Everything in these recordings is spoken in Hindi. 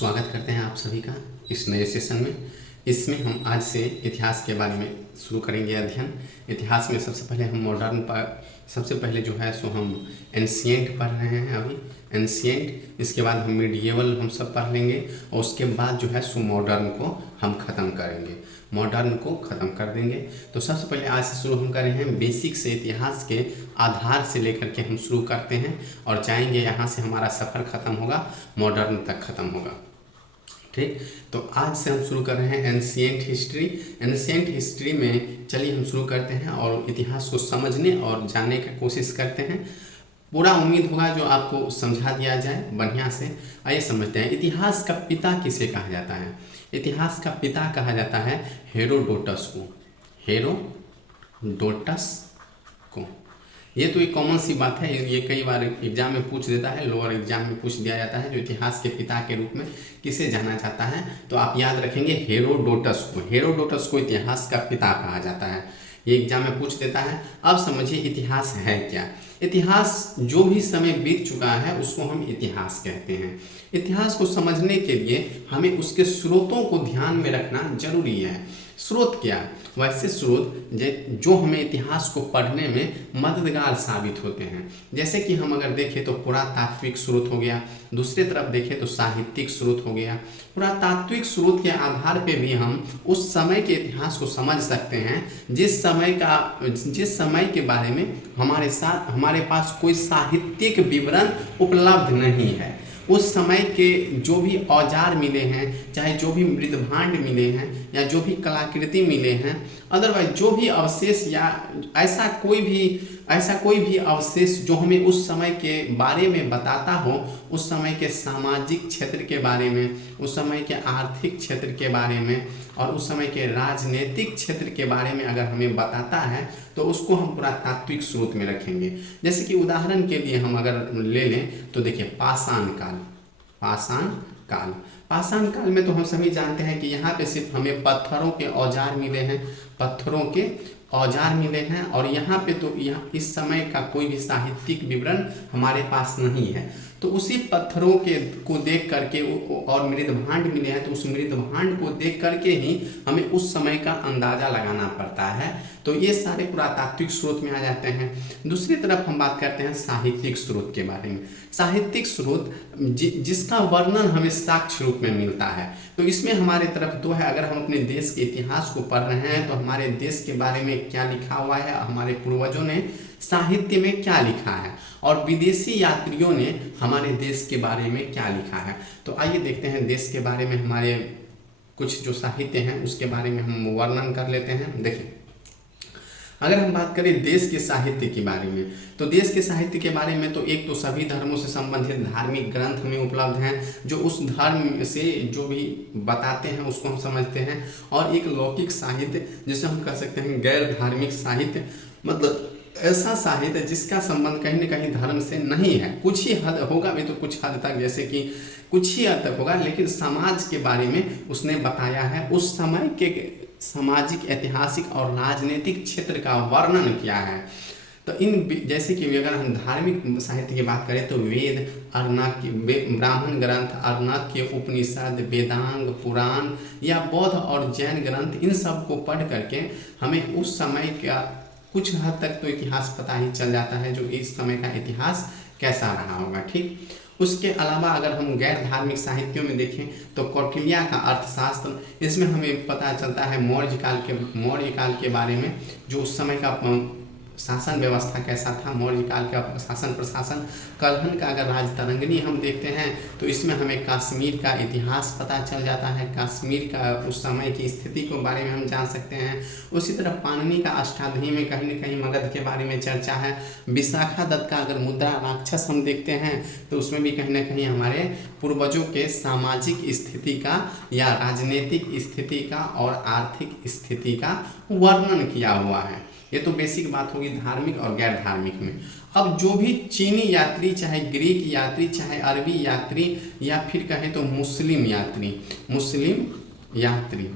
स्वागत करते हैं आप सभी का इस नए सेशन में। इसमें हम आज से इतिहास के बारे में शुरू करेंगे अध्ययन। इतिहास में सबसे पहले हम मॉडर्न पर सबसे पहले जो है सो हम एंशिएंट पढ़ रहे हैं अभी एंशिएंट। इसके बाद हम मिडिएवल हम सब पढ़ लेंगे और उसके बाद जो है सो मॉडर्न को हम ख़त्म करेंगे, मॉडर्न को ख़त्म कर देंगे। तो सबसे पहले आज से शुरू हम कर रहे हैं बेसिक से, इतिहास के आधार से लेकर के हम शुरू करते हैं और जाएंगे यहाँ से हमारा सफ़र ख़त्म होगा, मॉडर्न तक ख़त्म होगा। ठीक, तो आज से हम शुरू कर रहे हैं एंशिएंट हिस्ट्री। एंशिएंट हिस्ट्री में चलिए हम शुरू करते हैं और इतिहास को समझने और जानने की कोशिश करते हैं। पूरा उम्मीद होगा जो आपको समझा दिया जाए बढ़िया से। आइए समझते हैं, इतिहास का पिता किसे कहा जाता है। इतिहास का पिता कहा जाता है हेरोडोटस को, हेरोडोटस को। ये तो एक कॉमन सी बात है, ये कई बार एग्जाम में पूछ देता है, लोअर एग्जाम में पूछ दिया जाता है, जो इतिहास के पिता के रूप में किसे जाना जाता है। तो आप याद रखेंगे हेरोडोटस को, हेरोडोटस को इतिहास का पिता कहा जाता है, ये एग्जाम में पूछ देता है। अब समझिए इतिहास है क्या। इतिहास जो भी समय बीत चुका है उसको हम इतिहास कहते हैं। इतिहास को समझने के लिए हमें उसके स्रोतों को ध्यान में रखना जरूरी है। स्रोत क्या, वैसे स्रोत जो हमें इतिहास को पढ़ने में मददगार साबित होते हैं। जैसे कि हम अगर देखें तो पुरातात्विक स्रोत हो गया, दूसरी तरफ देखें तो साहित्यिक स्रोत हो गया। पुरातात्विक स्रोत के आधार पे भी हम उस समय के इतिहास को समझ सकते हैं जिस समय के बारे में हमारे पास कोई साहित्यिक विवरण उपलब्ध नहीं है। उस समय के जो भी औजार मिले हैं, चाहे जो भी मृदभांड मिले हैं या जो भी कलाकृति मिले हैं, अदरवाइज जो भी अवशेष या ऐसा कोई भी अवशेष जो हमें उस समय के बारे में बताता हो, उस समय के सामाजिक क्षेत्र के बारे में, उस समय के आर्थिक क्षेत्र के बारे में और उस समय के राजनीतिक क्षेत्र के बारे में अगर हमें बताता है तो उसको हम पुरातात्विक स्रोत में रखेंगे। जैसे कि उदाहरण के लिए हम अगर ले लें तो देखिए पाषाण काल में तो हम सभी जानते हैं कि यहाँ पे सिर्फ हमें पत्थरों के औजार मिले हैं और यहाँ पे तो इस समय का कोई भी साहित्यिक विवरण हमारे पास नहीं है। तो उसी पत्थरों को देख करके और मृदभांड मिले हैं, तो उस मृदभांड को देख करके ही हमें उस समय का अंदाजा लगाना पड़ता है। तो ये सारे पुरातात्विक स्रोत में आ जाते हैं। दूसरी तरफ हम बात करते हैं साहित्यिक स्रोत के बारे में। साहित्यिक स्रोत जिसका वर्णन हमें साक्ष्य रूप में मिलता है। तो इसमें हमारे तरफ दो है, अगर हम अपने देश के इतिहास को पढ़ रहे हैं तो हमारे देश के बारे में क्या लिखा हुआ है, हमारे पूर्वजों ने साहित्य में क्या लिखा है और विदेशी यात्रियों ने हमारे देश के बारे में क्या लिखा है। तो आइए देखते हैं देश के बारे में हमारे कुछ जो साहित्य हैं उसके बारे में हम वर्णन कर लेते हैं। देखिए, अगर हम बात करें देश के साहित्य के बारे में, तो देश के साहित्य के बारे में तो एक तो सभी धर्मों से संबंधित धार्मिक ग्रंथ हमें उपलब्ध हैं जो उस धर्म से जो भी बताते हैं उसको हम समझते हैं, और एक लौकिक साहित्य जिसे हम कह सकते हैं गैर धार्मिक साहित्य, मतलब ऐसा साहित्य जिसका संबंध कहीं न कहीं धर्म से नहीं है। कुछ ही हद होगा भी, तो कुछ हद तक, जैसे कि कुछ ही हद तक होगा, लेकिन समाज के बारे में उसने बताया है, उस समय के सामाजिक, ऐतिहासिक और राजनीतिक क्षेत्र का वर्णन किया है। तो जैसे कि अगर हम धार्मिक साहित्य की बात करें तो वेद, ब्राह्मण ग्रंथ, अर्णक, उपनिषद, वेदांग, पुराण या बौद्ध और जैन ग्रंथ, इन सब को पढ़ करके हमें उस समय का कुछ हद तक तो इतिहास पता ही चल जाता है, जो इस समय का इतिहास कैसा रहा होगा। ठीक, उसके अलावा अगर हम गैर धार्मिक साहित्यों में देखें तो कौटिल्य का अर्थशास्त्र, इसमें हमें पता चलता है मौर्य काल के बारे में, जो उस समय का शासन व्यवस्था कैसा था, मौर्य काल का शासन प्रशासन। कल्हन का अगर राजतरंगिणी हम देखते हैं तो इसमें हमें कश्मीर का इतिहास पता चल जाता है, कश्मीर का उस समय की स्थिति के बारे में हम जान सकते हैं। उसी तरह पाणिनि का अष्टाध्यायी में कहीं न कहीं मगध के बारे में चर्चा है। विशाखा दत्त का अगर मुद्रा राक्षस हम देखते हैं तो उसमें भी कहीं न कहीं हमारे पूर्वजों के सामाजिक स्थिति का या राजनीतिक स्थिति का और आर्थिक स्थिति का वर्णन किया हुआ है। ये तो बेसिक बात होगी धार्मिक और गैर धार्मिक में। अब जो भी चीनी यात्री, चाहे ग्रीक यात्री, चाहे अरबी यात्री या फिर कहें तो मुस्लिम यात्री,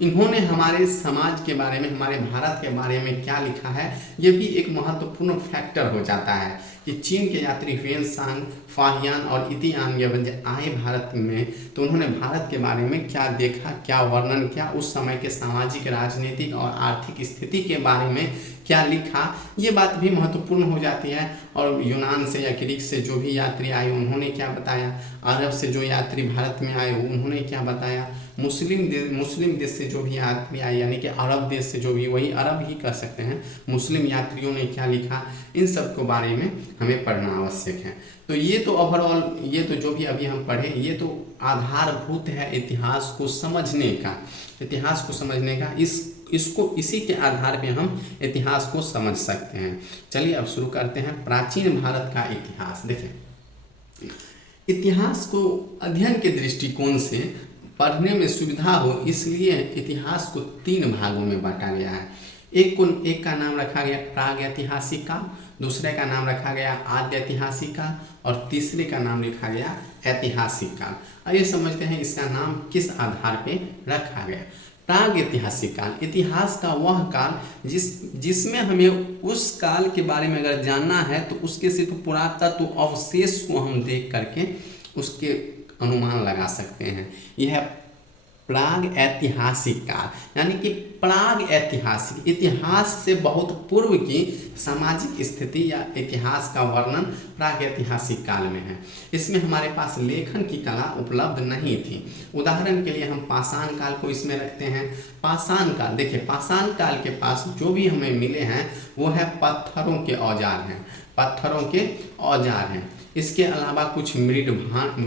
इन्होंने हमारे समाज के बारे में, हमारे भारत के बारे में क्या लिखा है, ये भी एक महत्वपूर्ण फैक्टर हो जाता है कि चीन के यात्री ह्वेन सांग, फाहियान और इतियान जब आए भारत में तो उन्होंने भारत के बारे में क्या देखा, क्या वर्णन किया, उस समय के सामाजिक, राजनीतिक और आर्थिक स्थिति के बारे में क्या लिखा, ये बात भी महत्वपूर्ण हो जाती है। और यूनान से या ग्रीक से जो भी यात्री आए उन्होंने क्या बताया, अरब से जो यात्री भारत में आए उन्होंने क्या बताया, मुस्लिम देश से जो भी यात्री आए यानी कि अरब देश से जो भी, वही अरब ही कह सकते हैं, मुस्लिम यात्रियों ने क्या लिखा, इन सब के बारे में हमें पढ़ना आवश्यक है। तो ये तो ओवरऑल, ये तो जो भी अभी हम पढ़े ये तो आधारभूत है इतिहास को समझने का, इतिहास को समझने का। इसको इसी के आधार पे हम इतिहास को समझ सकते हैं। चलिए अब शुरू करते हैं प्राचीन भारत का इतिहास। देखिए, इतिहास को अध्ययन के दृष्टिकोण से पढ़ने में सुविधा हो इसलिए इतिहास को 3 भागों में बांटा गया है। एक का नाम रखा गया प्रागैतिहासिक काल, दूसरे का नाम रखा गया आद्य ऐतिहासिक काल और तीसरे का नाम लिखा गया ऐतिहासिक काल। आइए समझते हैं इसका नाम किस आधार पे रखा गया। प्रागैतिहासिक काल, इतिहास का वह काल जिसमें हमें उस काल के बारे में अगर जानना है तो उसके सिर्फ पुरातत्व अवशेष को हम देख करके उसके अनुमान लगा सकते हैं। यह प्राग ऐतिहासिक काल, यानी कि प्राग ऐतिहासिक, इतिहास से बहुत पूर्व की सामाजिक स्थिति या इतिहास का वर्णन प्राग ऐतिहासिक काल में है। इसमें हमारे पास लेखन की कला उपलब्ध नहीं थी। उदाहरण के लिए हम पाषाण काल को इसमें रखते हैं। पाषाण काल, देखिए पाषाण काल के पास जो भी हमें मिले हैं वो है पत्थरों के औजार हैं, पत्थरों के औजार हैं। इसके अलावा कुछ मृद भांड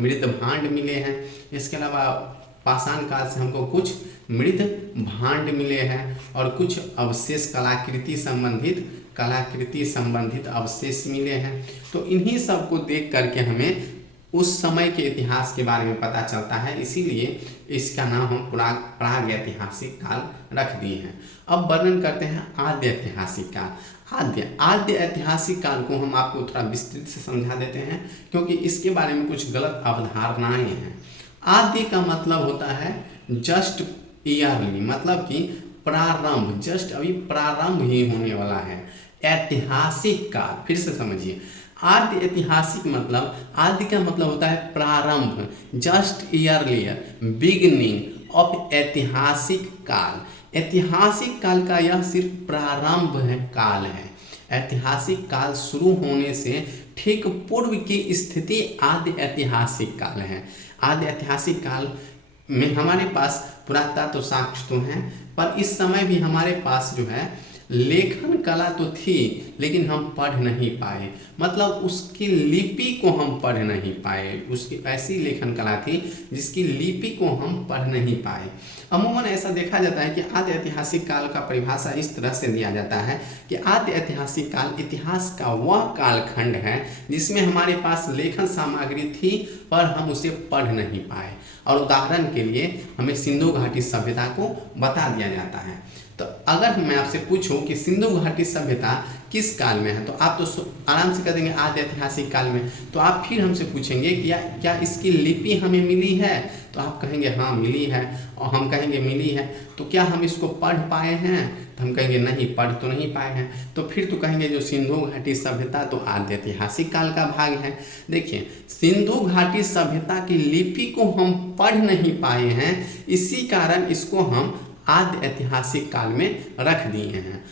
मिले हैं। इसके अलावा पाषाण काल से हमको कुछ मृद भांड मिले हैं और कुछ अवशेष कलाकृति संबंधित अवशेष मिले हैं। तो इन्हीं सब को देख करके हमें उस समय के इतिहास के बारे में पता चलता है, इसीलिए इसका नाम हम प्राग ऐतिहासिक काल रख दिए हैं। अब वर्णन करते हैं आद्य ऐतिहासिक काल। आद्य ऐतिहासिक काल को हम आपको थोड़ा विस्तृत से समझा देते हैं क्योंकि इसके बारे में कुछ गलत अवधारणाएं हैं। आदि का मतलब होता है जस्ट ईयरली, मतलब कि प्रारंभ, जस्ट अभी प्रारंभ ही होने वाला है। ऐतिहासिक काल, फिर से समझिए, आदि ऐतिहासिक मतलब, आदि का मतलब होता है प्रारंभ, जस्ट ईयरलियर, बिगिनिंग ऑफ ऐतिहासिक काल। ऐतिहासिक काल का यह सिर्फ प्रारंभ है काल है। ऐतिहासिक काल शुरू होने से ठीक पूर्व की स्थिति आदि ऐतिहासिक काल है। आदि ऐतिहासिक काल में हमारे पास पुरातत्व साक्ष्य तो हैं, पर इस समय भी हमारे पास जो है लेखन कला तो थी लेकिन हम पढ़ नहीं पाए, मतलब उसकी लिपि को हम पढ़ नहीं पाए। उसकी ऐसी लेखन कला थी जिसकी लिपि को हम पढ़ नहीं पाए। अमूमन ऐसा देखा जाता है कि आदि ऐतिहासिक काल का परिभाषा इस तरह से दिया जाता है कि आदि ऐतिहासिक काल इतिहास का वह कालखंड है जिसमें हमारे पास लेखन सामग्री थी पर हम उसे पढ़ नहीं पाए। और उदाहरण के लिए हमें सिंधु घाटी सभ्यता को बता दिया जाता है। तो अगर मैं आपसे पूछूं कि सिंधु घाटी सभ्यता किस काल में है तो आप तो आराम से कह देंगे आदि ऐतिहासिक काल में। तो आप फिर हमसे पूछेंगे कि क्या इसकी लिपि हमें मिली है, तो आप कहेंगे हाँ मिली है, और हम कहेंगे मिली है। तो क्या हम इसको पढ़ पाए हैं, तो हम कहेंगे नहीं, पढ़ तो नहीं पाए हैं। तो फिर तो कहेंगे जो सिंधु घाटी सभ्यता तो आदि ऐतिहासिक काल का भाग है। देखिए, सिंधु घाटी सभ्यता की लिपि को हम पढ़ नहीं पाए हैं, इसी कारण इसको हम आदि ऐतिहासिक काल में रख दिए हैं।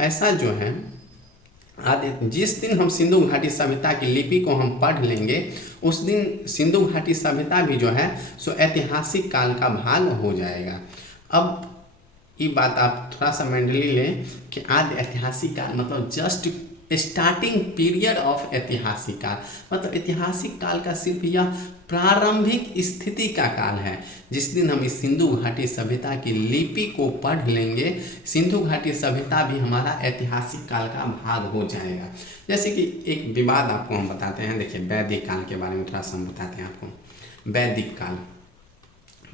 ऐसा जो है जिस दिन हम सिंधु घाटी सभ्यता की लिपि को हम पढ़ लेंगे उस दिन सिंधु घाटी सभ्यता भी जो है सो ऐतिहासिक काल का भाग हो जाएगा। अब ये बात आप थोड़ा सा मेंटली लें कि आदि ऐतिहासिक काल मतलब जस्ट स्टार्टिंग पीरियड ऑफ ऐतिहासिक काल, मतलब ऐतिहासिक काल का सिर्फ यह प्रारंभिक स्थिति का काल है। जिस दिन हम इस सिंधु घाटी सभ्यता की लिपि को पढ़ लेंगे सिंधु घाटी सभ्यता भी हमारा ऐतिहासिक काल का भाग हो जाएगा। जैसे कि एक विवाद आपको हम बताते हैं। देखिए, वैदिक काल के बारे में थोड़ा सा हम बताते हैं आपको।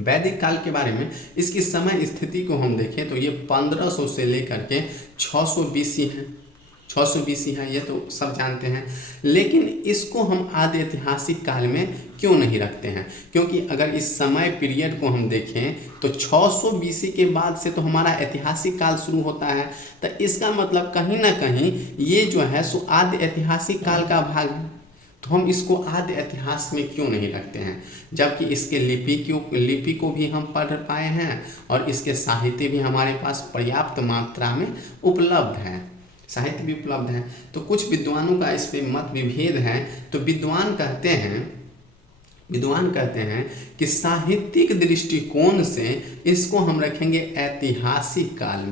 वैदिक काल के बारे में इसकी समय स्थिति को हम देखें तो ये 1500 से लेकर के 600 BC है। 600 BC है, ये तो सब जानते हैं। लेकिन इसको हम आदि ऐतिहासिक काल में क्यों नहीं रखते हैं? क्योंकि अगर इस समय पीरियड को हम देखें तो 600 BC के बाद से तो हमारा ऐतिहासिक काल शुरू होता है। तो इसका मतलब कहीं ना कहीं ये जो है सो आदि ऐतिहासिक काल का भाग है। तो हम इसको आद्य इतिहास में क्यों नहीं रखते हैं, जबकि इसके लिपि को भी हम पढ़ पाए हैं और इसके साहित्य भी हमारे पास पर्याप्त मात्रा में उपलब्ध है, साहित्य भी उपलब्ध है। तो कुछ विद्वानों का इस पे मत विभेद है। तो विद्वान कहते हैं कि साहित्यिक दृष्टिकोण से इसको हम रखेंगे ऐतिहासिक काल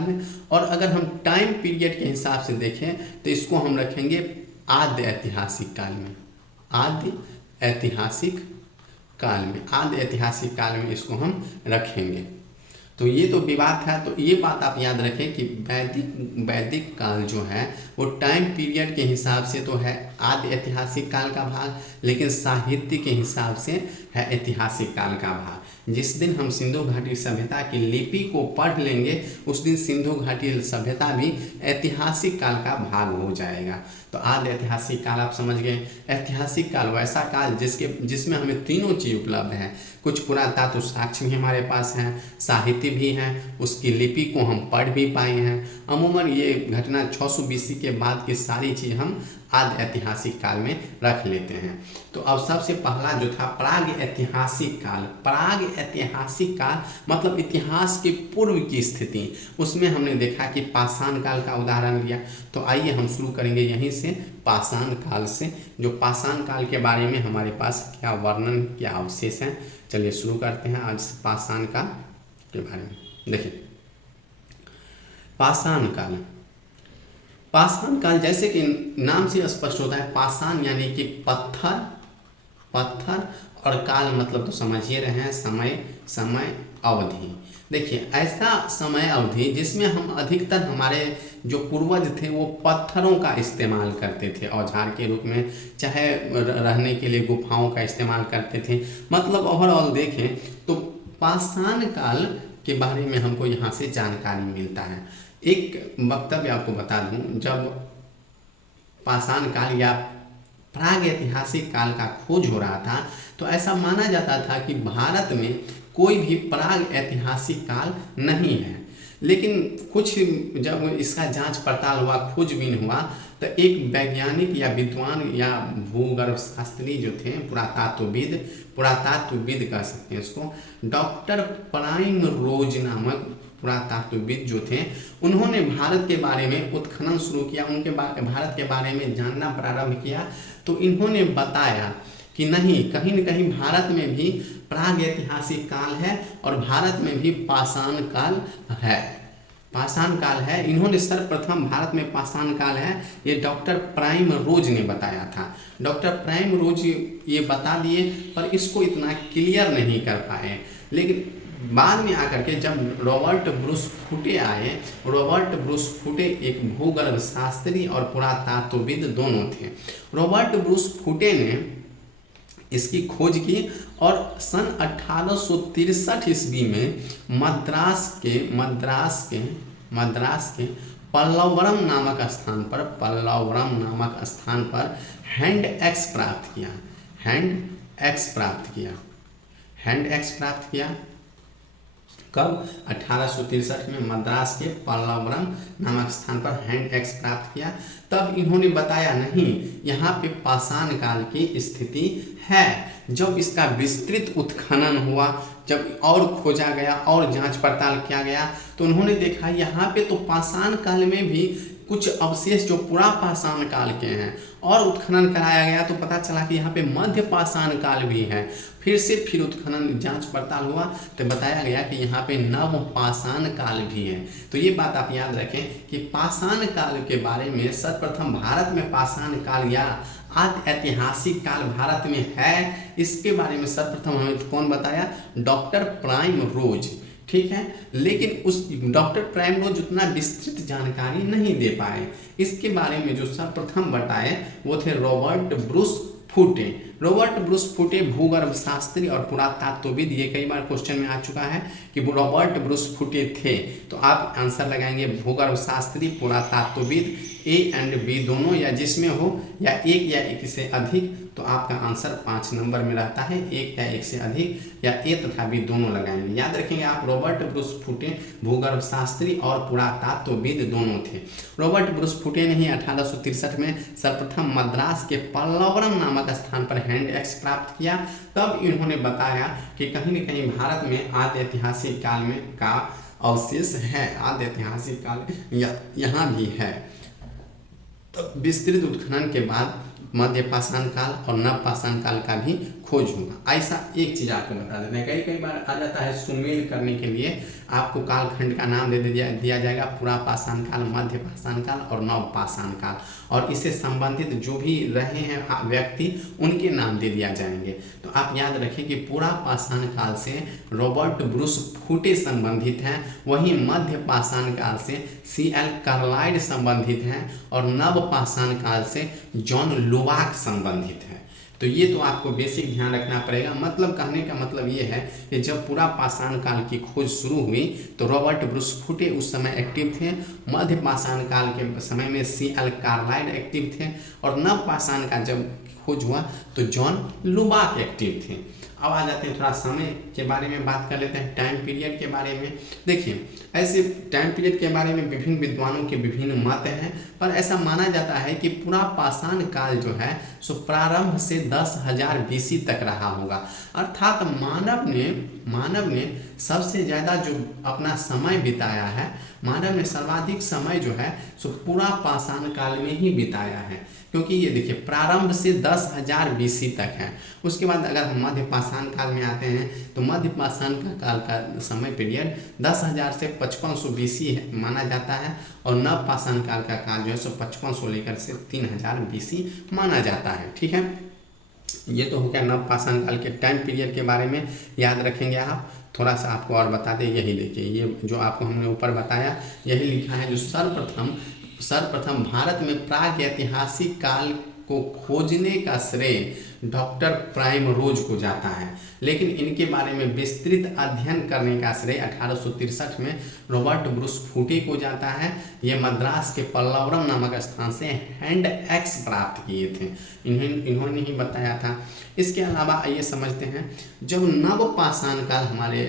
में, और अगर हम टाइम पीरियड के हिसाब से देखें तो इसको हम रखेंगे आद्य ऐतिहासिक काल में इसको हम रखेंगे। तो ये तो विवाद था। तो ये बात आप याद रखें कि वैदिक काल जो है वो टाइम पीरियड के हिसाब से तो है आद्य ऐतिहासिक काल का भाग, लेकिन साहित्य के हिसाब से है ऐतिहासिक काल का भाग। जिस दिन हम सिंधु घाटी सभ्यता की लिपि को पढ़ लेंगे उस दिन सिंधु घाटी सभ्यता भी ऐतिहासिक काल का भाग हो जाएगा। तो आद्य ऐतिहासिक काल आप समझ गए। ऐतिहासिक काल वैसा काल जिसमें हमें तीनों चीज़ उपलब्ध है। कुछ पुरातत्व साक्ष्य भी हमारे पास हैं, साहित्य भी हैं, उसकी लिपि को हम पढ़ भी पाए हैं। अमूमन ये घटना 600 BC के बाद की सारी चीज़ हम आद्य ऐतिहासिक काल में रख लेते हैं। तो अब सबसे पहला जो था प्राग ऐतिहासिक काल मतलब इतिहास के पूर्व की स्थिति, उसमें हमने देखा कि पाषाण काल का उदाहरण लिया। तो आइए हम शुरू करेंगे यहीं से पाषाण काल से। जो पाषाण काल के बारे में हमारे पास क्या वर्णन, क्या अवशेष हैं, चलिए शुरू करते हैं आज पाषाण काल के बारे में। देखिए पाषाण काल जैसे कि नाम से स्पष्ट होता है, पाषाण यानी कि पत्थर और काल मतलब तो समझिए रहे हैं समय अवधि। देखिए ऐसा समय अवधि जिसमें हम अधिकतर हमारे जो पूर्वज थे वो पत्थरों का इस्तेमाल करते थे औजार के रूप में, चाहे रहने के लिए गुफाओं का इस्तेमाल करते थे। मतलब ओवरऑल देखें तो पाषाण काल के बारे में हमको यहाँ से जानकारी मिलता है। एक वक्तव्य आपको बता दूं, जब पाषाण काल या प्राग ऐतिहासिक काल का खोज हो रहा था तो ऐसा माना जाता था कि भारत में कोई भी प्राग ऐतिहासिक काल नहीं है। लेकिन कुछ जब इसका जांच पड़ताल हुआ, खोजबीन हुआ, तो एक वैज्ञानिक या विद्वान या भूगर्भ शास्त्री जो थे, पुरातत्वविद कह सकते हैं इसको, डॉक्टर प्राइम रोज नामक पुरातत्वविद जो थे, उन्होंने भारत के बारे में उत्खनन शुरू किया, भारत के बारे में जानना प्रारंभ किया। तो इन्होंने बताया कि नहीं, कहीं न कहीं भारत में भी प्राग ऐतिहासिक काल है और भारत में भी पाषाण काल है। इन्होंने सर्वप्रथम भारत में पाषाण काल है ये डॉक्टर प्राइम रोज ने बताया था। डॉक्टर प्राइम रोज ये बता दिए पर इसको इतना क्लियर नहीं कर पाए। लेकिन बाद में आकर के जब रॉबर्ट ब्रूस फुटे एक भूगर्भ शास्त्री और पुरातत्वविद दोनों थे। रॉबर्ट ब्रूस फुटे ने इसकी खोज की और सन 1863 ईस्वी में मद्रास के पल्लवरम नामक स्थान पर हैंड एक्स प्राप्त किया। कब? 1863 में मद्रास के पल्लवरम नामक स्थान पर हैंड एक्स प्राप्त किया। तब इन्होंने बताया नहीं, यहाँ पे पाषाण काल की स्थिति है। जब इसका विस्तृत उत्खनन हुआ, जब और खोजा गया और जांच पड़ताल किया गया, तो उन्होंने देखा यहाँ पे तो पाषाण काल में भी कुछ अवशेष जो पूरा पाषाण काल के हैं और उत्खनन कराया गया तो पता चला कि यहाँ पे मध्य पाषाण काल भी है। फिर उत्खनन जांच पड़ताल हुआ तो बताया गया कि यहाँ पे नव पाषाण काल भी है। तो ये बात आप याद रखें कि पाषाण काल के बारे में सर्वप्रथम भारत में पाषाण काल या आद्य ऐतिहासिक काल भारत में है, इसके बारे में सर्वप्रथम हमें कौन बताया? डॉक्टर प्राइम रोज। ठीक है, लेकिन उस डॉक्टर प्राइम रोज उतना विस्तृत जानकारी नहीं दे पाए। इसके बारे में जो सर्वप्रथम बताए वो थे रॉबर्ट ब्रूस फुटे भूगर्भ शास्त्री और पुरातत्वविद। ये कई बार क्वेश्चन में आ चुका है कि रॉबर्ट ब्रूस फुटे थे, तो आप आंसर लगाएंगे भूगर्भ शास्त्री, पुरातत्वविद, ए एंड बी दोनों या जिसमें हो या एक से अधिक, तो आपका आंसर 5 नंबर में रहता है। एक या एक से अधिक या ए तथा बी दोनों लगाएंगे। याद रखेंगे आप, रॉबर्ट ब्रूस फूटे भूगर्भ शास्त्री और पुरातत्वविद दोनों थे। रॉबर्ट ब्रूस फूटे ने ही 1863 में सर्वप्रथम मद्रास के पल्लवरम नामक स्थान पर हैंड एक्स प्राप्त किया। तब इन्होंने बताया कि कहीं न कहीं भारत में आद्य ऐतिहासिक काल में का अवशेष है, आद्य ऐतिहासिक काल यहाँ भी है। तो विस्तृत उत्खनन के बाद मध्य पाषाण काल और नव पाषाण काल का भी खोज होगा। ऐसा एक चीज आपको बता देते हैं, कई बार आ जाता है सुमेल करने के लिए आपको कालखंड का नाम दे दिया जाएगा, पुरा पाषाण काल, मध्य पाषाण काल और नव पाषाण काल, और इससे संबंधित जो भी रहे हैं व्यक्ति उनके नाम दे दिया जाएंगे। तो आप याद रखें कि पुरा पाषाण काल से रॉबर्ट ब्रूस फूटे संबंधित हैं, वहीं मध्य पाषाण काल से C.L. कार्लाइड संबंधित हैं और नव पाषाण काल से जॉन लुबाक संबंधित है। तो ये तो आपको बेसिक ध्यान रखना पड़ेगा। मतलब कहने का मतलब ये है कि जब पूरा पाषाण काल की खोज शुरू हुई तो रॉबर्ट ब्रूस फूटे उस समय एक्टिव थे, मध्य पाषाण काल के समय में C.L. कार्लाइड एक्टिव थे और नव पाषाण का जब खोज हुआ तो जॉन लुबाक एक्टिव थे। अब आ जाते हैं थोड़ा समय के बारे में बात कर लेते हैं, टाइम पीरियड के बारे में। देखिए, ऐसे टाइम पीरियड के बारे में विभिन्न विद्वानों के विभिन्न मत हैं, पर ऐसा माना जाता है कि पूरा पाषाण काल जो है सो प्रारंभ से 10,000 BC तक रहा होगा। अर्थात मानव ने सबसे ज़्यादा जो अपना समय बिताया है, मानव ने सर्वाधिक समय जो है सो पूरा पाषाण काल में ही बिताया है, क्योंकि ये देखिए प्रारंभ से 10,000 BC तक है। उसके बाद अगर हम मध्य पाषाण काल में आते हैं तो मध्य पाषाण का काल का समय पीरियड 10,000 से 5500 BC माना जाता है और नव पाषाण काल का काल जो है सो 5500 लेकर से 3000 BC माना जाता है। ठीक है, ये तो हो गया नव पाषाण काल के टाइम पीरियड के बारे में। याद रखेंगे आप, थोड़ा सा आपको और बता दें, यही देखिए ये जो आपको हमने ऊपर बताया यही लिखा है, जो सर्वप्रथम भारत में प्रागैतिहासिक काल को खोजने का श्रेय डॉक्टर प्राइमरोज को जाता है, लेकिन इनके बारे में विस्तृत अध्ययन करने का श्रेय 1863 में रॉबर्ट ब्रूस फूटे को जाता है। ये मद्रास के पल्लवरम नामक स्थान से हैंड एक्स प्राप्त किए थे, इन्होंने ही बताया था। इसके अलावा आइए समझते हैं, जब नव पाषाण काल हमारे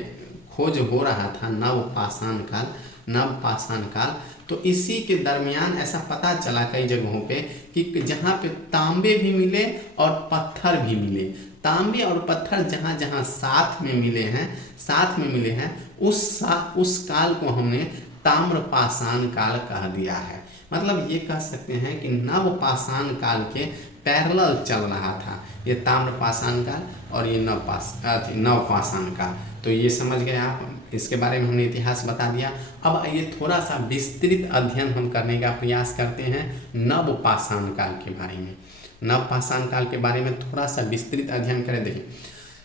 खोज हो रहा था, नव पाषाण काल, तो इसी के दरमियान ऐसा पता चला कई जगहों पे कि जहाँ पे तांबे भी मिले और पत्थर भी मिले। तांबे और पत्थर जहाँ जहाँ साथ में मिले हैं उस काल को हमने ताम्र पाषाण काल कह दिया है। मतलब ये कह सकते हैं कि नव पाषाण काल के पैरेलल चल रहा था ये ताम्र पाषाण काल और ये नव पाषाण काल। तो ये समझ गए आप, इसके बारे में हमने इतिहास बता दिया। अब आइए थोड़ा सा विस्तृत अध्ययन हम करने का प्रयास करते हैं नव पाषाण काल के बारे में। नव पाषाण काल के बारे में थोड़ा सा विस्तृत अध्ययन करें। देखिए,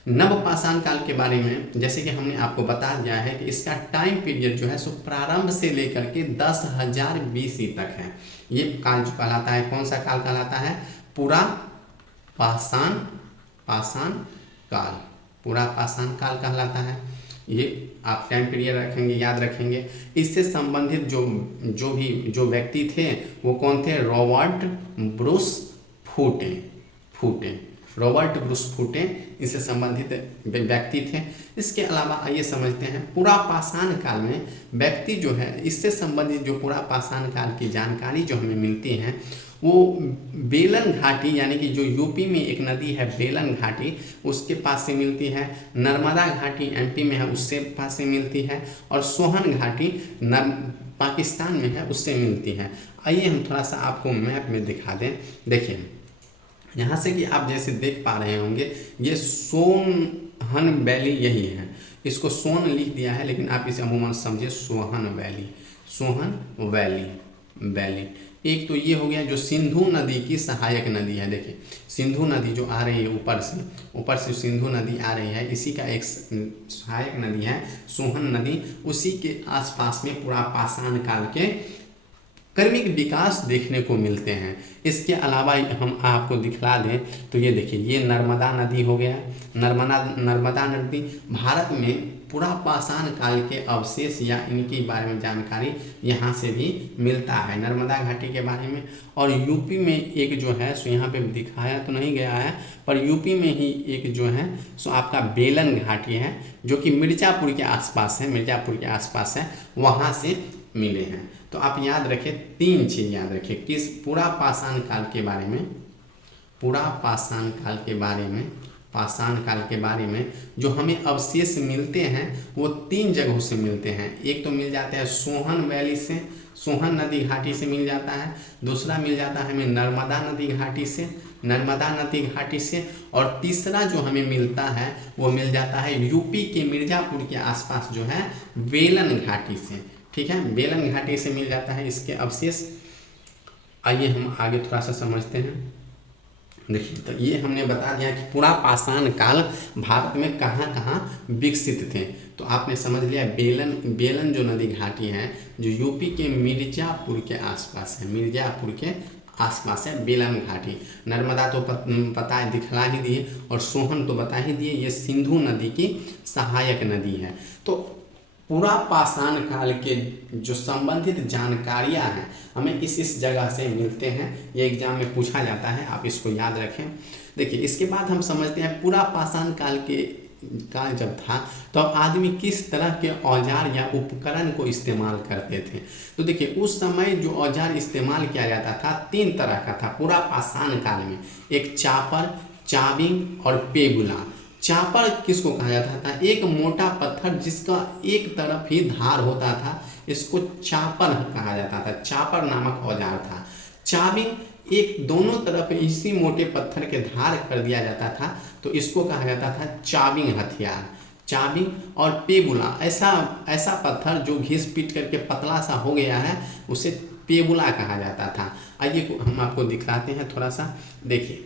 नव पाषाण काल के बारे में जैसे कि हमने आपको बता दिया है कि इसका टाइम पीरियड जो है सो प्रारंभ से लेकर के 10,000 BC तक है। ये काल जो कहलाता है, कौन सा काल कहलाता है? पूरा पाषाण काल, पूरा पाषाण काल कहलाता है। ये आप टाइम पीरियड रखेंगे, याद रखेंगे। इससे संबंधित जो व्यक्ति थे वो कौन थे? रॉबर्ट ब्रूस फूटे, रॉबर्ट ब्रूस फूटे इससे संबंधित व्यक्ति थे। इसके अलावा आइए समझते हैं पूरा पाषाण काल में व्यक्ति जो है, इससे संबंधित जो पूरा पाषाण काल की जानकारी जो हमें मिलती है वो बेलन घाटी, यानी कि जो यूपी में एक नदी है बेलन घाटी, उसके पास से मिलती है। नर्मदा घाटी MP में है, उससे पास से मिलती है। और सोहन घाटी पाकिस्तान में है, उससे मिलती है। आइए हम थोड़ा सा आपको मैप में दिखा दें। देखिए यहाँ से कि आप जैसे देख पा रहे होंगे ये सोहन वैली यही है, इसको सोन लिख दिया है लेकिन आप इसे अमूमन समझिए सोहन वैली। एक तो ये हो गया जो सिंधु नदी की सहायक नदी है। देखिए सिंधु नदी जो आ रही है ऊपर से सिंधु नदी आ रही है, इसी का एक सहायक नदी है सोहन नदी। उसी के आसपास में पूरा पाषाण काल के क्रमिक विकास देखने को मिलते हैं। इसके अलावा हम आपको दिखला दें तो ये देखिए, ये नर्मदा नदी हो गया। नर्मदा नदी भारत में पुरापाषाण काल के अवशेष या इनके बारे में जानकारी यहाँ से भी मिलता है, नर्मदा घाटी के बारे में। और यूपी में एक जो है सो यहाँ पे दिखाया तो नहीं गया है, पर यूपी में ही एक जो है सो आपका बेलन घाटी है, जो कि मिर्ज़ापुर के आसपास है, मिर्ज़ापुर के आसपास है, वहाँ से मिले हैं। तो आप याद रखें, 3 चीज़ याद रखें किस पुरापाषाण काल के बारे में, पुरापाषाण काल के बारे में, पाषाण काल के बारे में जो हमें अवशेष मिलते हैं वो 3 जगहों से मिलते हैं। एक तो मिल जाता है सोहन वैली से, सोहन नदी घाटी से मिल जाता है। दूसरा मिल जाता है हमें नर्मदा नदी घाटी से, नर्मदा नदी घाटी से। और तीसरा जो हमें मिलता है वो मिल जाता है यूपी के मिर्ज़ापुर के आसपास जो है बेलन घाटी से। ठीक है, बेलन घाटी से मिल जाता है इसके अवशेष। आइए हम आगे थोड़ा सा समझते हैं। देखिए, तो ये हमने बता दिया कि पुरापाषाण काल भारत में कहाँ कहाँ विकसित थे। तो आपने समझ लिया बेलन जो नदी घाटी है जो यूपी के मिर्ज़ापुर के आसपास है, मिर्ज़ापुर के आसपास है बेलन घाटी। नर्मदा तो पता है, दिखला ही दिए, और सोहन तो बता ही दिए, ये सिंधु नदी की सहायक नदी है। तो पुरापाषाण काल के जो संबंधित जानकारियां हैं हमें इस जगह से मिलते हैं। ये एग्जाम में पूछा जाता है, आप इसको याद रखें। देखिए, इसके बाद हम समझते हैं पुरापाषाण काल जब था तो आदमी किस तरह के औजार या उपकरण को इस्तेमाल करते थे। तो देखिए, उस समय जो औजार इस्तेमाल किया जाता था 3 तरह का था पुरापाषाण काल में। एक चापर, चाबिंग और पेबुला। चापर किसको कहा जाता था? एक मोटा पत्थर जिसका एक तरफ ही धार होता था, इसको चापर कहा जाता था, चापर नामक औजार था। चाबिंग एक दोनों तरफ इसी मोटे पत्थर के धार कर दिया जाता था, तो इसको कहा जाता था चाबिंग हथियार। चाबिंग और पेबुला ऐसा पत्थर जो घिस पीट करके पतला सा हो गया है, उसे पेबुला कहा जाता था। आइए हम आपको दिखलाते हैं थोड़ा सा। देखिए,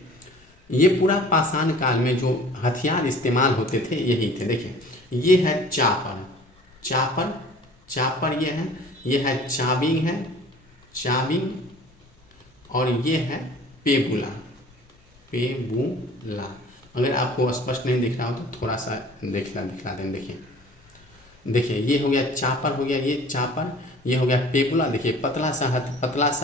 ये पुरापाषाण काल में जो हथियार इस्तेमाल होते थे यही थे। देखिए, ये है चापर ये है चाबिंग और ये है पेबुला। अगर आपको स्पष्ट नहीं दिख रहा हो तो थोड़ा सा दिखला दें। देखिए, ये हो गया चापर, हो गया ये चापर, ये हो गया पेबुला। देखिए, पतला सा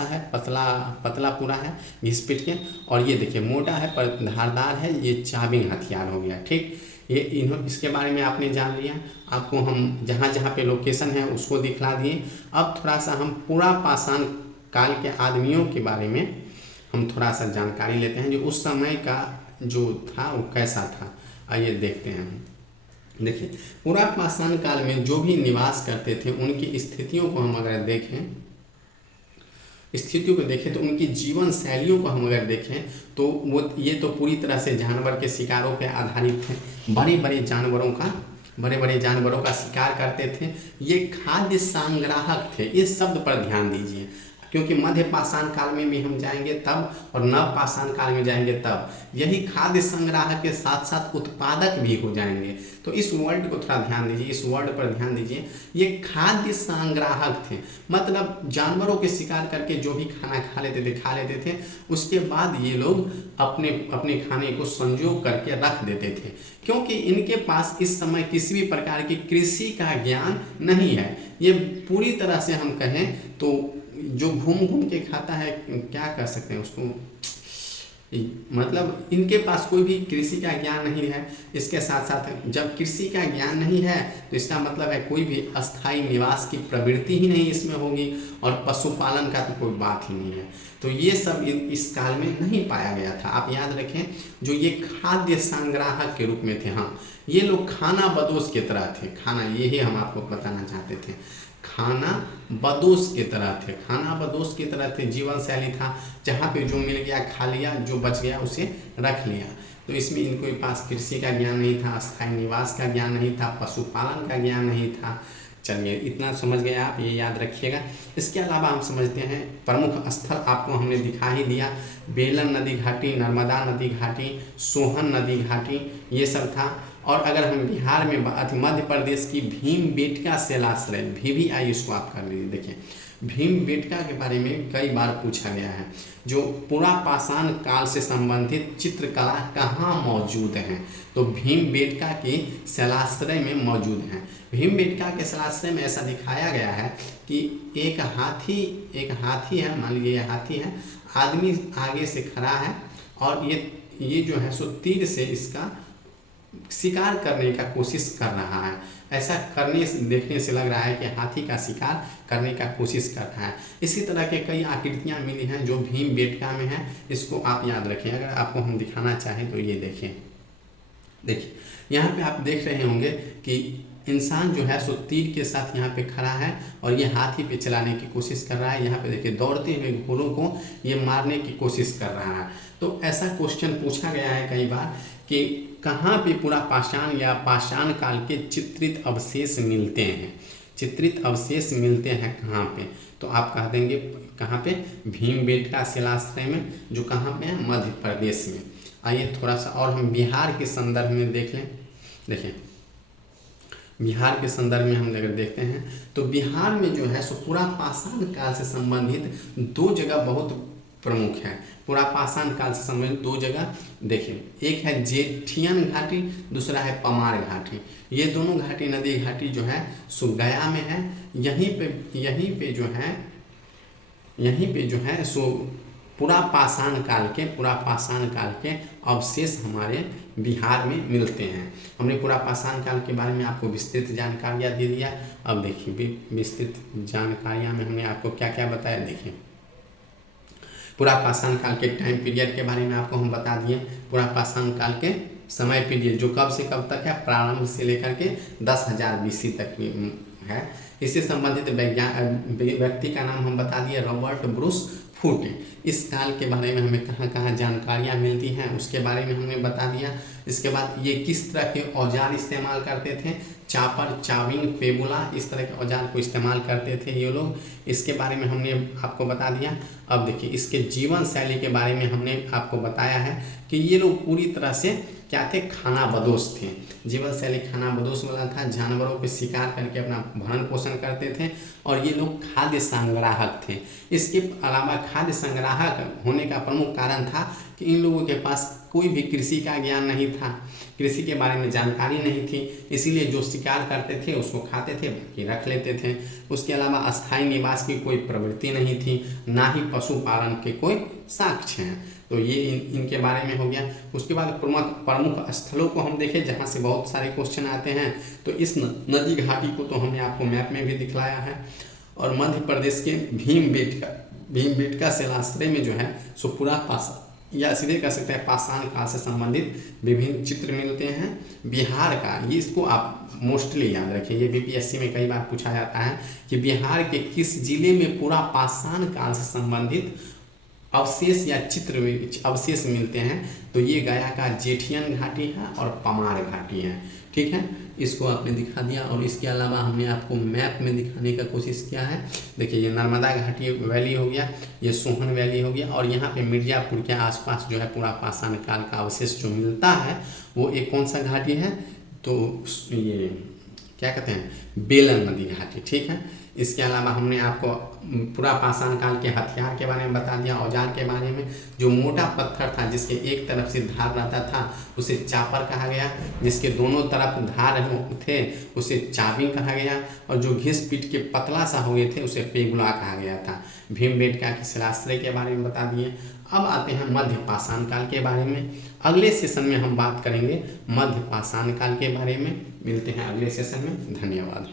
है, पतला पूरा है घिस पिट के, और ये देखिए मोटा है पर धारदार है, ये चाबिंग हथियार हो गया। ठीक, ये इसके बारे में आपने जान लिया। आपको हम जहाँ पे लोकेशन है उसको दिखला दिए। अब थोड़ा सा हम पुरापाषाण काल के आदमियों के बारे में हम थोड़ा सा जानकारी लेते हैं, जो उस समय का जो था वो कैसा था। आइए देखते हैं हम। देखिए, पुरापाषाण काल में जो भी निवास करते थे उनकी स्थितियों को हम अगर देखें, तो उनकी जीवन शैलियों को हम अगर देखें तो वो ये तो पूरी तरह से जानवर के शिकारों पे आधारित थे। बड़े बड़े जानवरों का शिकार करते थे। ये खाद्य संग्राहक थे। इस शब्द पर ध्यान दीजिए, क्योंकि मध्य पाषाण काल में भी हम जाएंगे तब और नव पाषाण काल में जाएंगे तब। यही खाद्य संग्राहक के साथ साथ उत्पादक भी हो जाएंगे। तो इस वर्ड को थोड़ा ध्यान दीजिए, इस वर्ड पर ध्यान दीजिए। ये खाद्य संग्राहक थे, मतलब जानवरों के शिकार करके जो भी खाना खा लेते थे, उसके बाद ये लोग अपने खाने को संजो करके रख देते थे, क्योंकि इनके पास इस समय किसी भी प्रकार की कृषि का ज्ञान नहीं है। ये पूरी तरह से हम कहें तो जो घूम के खाता है, क्या कर सकते हैं उसको, मतलब इनके पास कोई भी कृषि का ज्ञान नहीं है। इसके साथ साथ जब कृषि का ज्ञान नहीं है तो इसका मतलब है कोई भी अस्थायी निवास की प्रवृत्ति ही नहीं इसमें होगी, और पशुपालन का तो कोई बात ही नहीं है। तो ये सब इस काल में नहीं पाया गया था। आप याद रखें, जो ये खाद्य संग्राहक के रूप में थे, हाँ, ये लोग खाना बदोश की तरह थे। खाना, यही हम आपको बताना चाहते थे, खाना बदोश की तरह थे। जीवन शैली था, जहाँ पे जो मिल गया खा लिया, जो बच गया उसे रख लिया। तो इसमें इनके पास कृषि का ज्ञान नहीं था, अस्थायी निवास का ज्ञान नहीं था, पशुपालन का ज्ञान नहीं था। चलिए, इतना समझ गए आप, ये याद रखिएगा। इसके अलावा हम समझते हैं प्रमुख स्थल आपको हमने दिखा ही दिया। बेलन नदी घाटी, नर्मदा नदी घाटी, सोहन नदी घाटी, ये सब था। और अगर हम बिहार में मध्य प्रदेश की भीमबेटका शिलाश्रय, VVI इसको आप कर लीजिए। देखिए भीमबेटका के बारे में कई बार पूछा गया है, जो पुरापाषाण काल से संबंधित चित्रकला कहाँ मौजूद है, तो भीमबेटका के शिलाश्रय में मौजूद है। भीमबेटका के शिलाश्रय में ऐसा दिखाया गया है कि एक हाथी है, मान लीजिए हाथी है, आदमी आगे से खड़ा है और ये जो है सो तीर से इसका शिकार करने का कोशिश कर रहा है। ऐसा देखने से लग रहा है कि हाथी का शिकार करने का कोशिश कर रहा है। इसी तरह के कई आकृतियाँ मिली हैं जो भीमबेटका में है, इसको आप याद रखें। अगर आपको हम दिखाना चाहें तो ये देखें, देखिए यहाँ पे आप देख रहे होंगे कि इंसान जो है सो तीर के साथ यहाँ पे खड़ा है और ये हाथी पे चलाने की कोशिश कर रहा है। यहाँ पे देखिए दौड़ते हुए घोड़ों को ये मारने की कोशिश कर रहा है। तो ऐसा क्वेश्चन पूछा गया है कई बार कि कहाँ पे पुरापाषाण या पाषाण काल के चित्रित अवशेष मिलते हैं, चित्रित अवशेष मिलते हैं कहाँ पे, तो आप कह देंगे कहाँ पे, भीमबेटका शिलाश्रय में, जो कहाँ पे है, मध्य प्रदेश में। आइए थोड़ा सा और हम बिहार के संदर्भ में देख लें। देखिए बिहार के संदर्भ में हम अगर देखते हैं तो बिहार में जो है सो पुरापाषाण काल से संबंधित दो जगह बहुत प्रमुख है। पुरापाषाण काल से संबंधित दो जगह देखिए, एक है जेठियन घाटी, दूसरा है पमार घाटी। ये दोनों घाटी, नदी घाटी जो है सो गया में है। यहीं पे जो है सो पुरापाषाण काल के अवशेष हमारे बिहार में मिलते हैं। हमने पुरापाषाण काल के बारे में आपको विस्तृत जानकारियाँ दे दिया। अब देखिए विस्तृत जानकारियाँ में हमने आपको क्या क्या बताया। देखिए पुरापाषाण काल के टाइम पीरियड के बारे में आपको हम बता दिए। पुरापाषाण काल के समय पीरियड जो कब से कब तक है, प्रारंभ से लेकर के 10,000 BC तक है। इससे संबंधित व्यक्ति का नाम हम बता दिए, रॉबर्ट ब्रूस फूट। इस काल के बारे में हमें कहाँ कहाँ जानकारियाँ मिलती हैं उसके बारे में हमने बता दिया। इसके बाद ये किस तरह के औजार इस्तेमाल करते थे, चापर, चाबिंग, पेबुला, इस तरह के औजार को इस्तेमाल करते थे ये लोग, इसके बारे में हमने आपको बता दिया। अब देखिए इसके जीवन शैली के बारे में हमने आपको बताया है कि ये लोग पूरी तरह से क्या थे, खानाबदोश थे। जीवन शैली खानाबदोश वाला था, जानवरों पे शिकार करके अपना भरण पोषण करते थे और ये लोग खाद्य संग्राहक थे। इसके अलावा खाद्य संग्राहक होने का प्रमुख कारण था कि इन लोगों के पास कोई भी कृषि का ज्ञान नहीं था, कृषि के बारे में जानकारी नहीं थी, इसीलिए जो शिकार करते थे उसको खाते थे, बाकी रख लेते थे। उसके अलावा अस्थायी निवास की कोई प्रवृत्ति नहीं थी, ना ही पशुपालन के कोई साक्ष्य हैं। तो ये इनके बारे में हो गया। उसके बाद प्रमुख स्थलों को हम देखें जहाँ से बहुत सारे क्वेश्चन आते हैं, तो इस नदी घाटी को तो हमने आपको मैप में भी दिखलाया है। और मध्य प्रदेश के भीमबेटका शिलाश्रय में जो है सो पुरापाषाण या सीधे कह सकते हैं पाषाण काल से संबंधित विभिन्न चित्र मिलते हैं। बिहार का ये, इसको आप मोस्टली याद रखिए, ये BPSC में कई बार पूछा जाता है कि बिहार के किस जिले में पुरापाषाण काल से संबंधित अवशेष या चित्र अवशेष मिलते हैं, तो ये गया का जेठियन घाटी है और पमार घाटी है। ठीक है, इसको आपने दिखा दिया। और इसके अलावा हमने आपको मैप में दिखाने का कोशिश किया है। देखिए ये नर्मदा घाटी वैली हो गया, ये सोहन वैली हो गया, और यहाँ पे मिर्जापुर के आसपास जो है पुरापाषाण काल का अवशेष जो मिलता है वो एक कौन सा घाटी है, तो ये क्या कहते हैं, बेलन नदी घाटी। ठीक है, इसके अलावा हमने आपको पुरापाषाण काल के हथियार के बारे में बता दिया, औजार के बारे में। जो मोटा पत्थर था जिसके एक तरफ से धार रहता था उसे चापर कहा गया, जिसके दोनों तरफ धार थे उसे चाबिंग कहा गया, और जो घिस पीट के पतला सा हो गए थे उसे पेगुला कहा गया था। भीमबेटका के शिलाश्रय के बारे में बता दिए। अब आते हैं मध्य पाषाण काल के बारे में। अगले सेशन में हम बात करेंगे मध्य पाषाण काल के बारे में। मिलते हैं अगले सेशन में। धन्यवाद।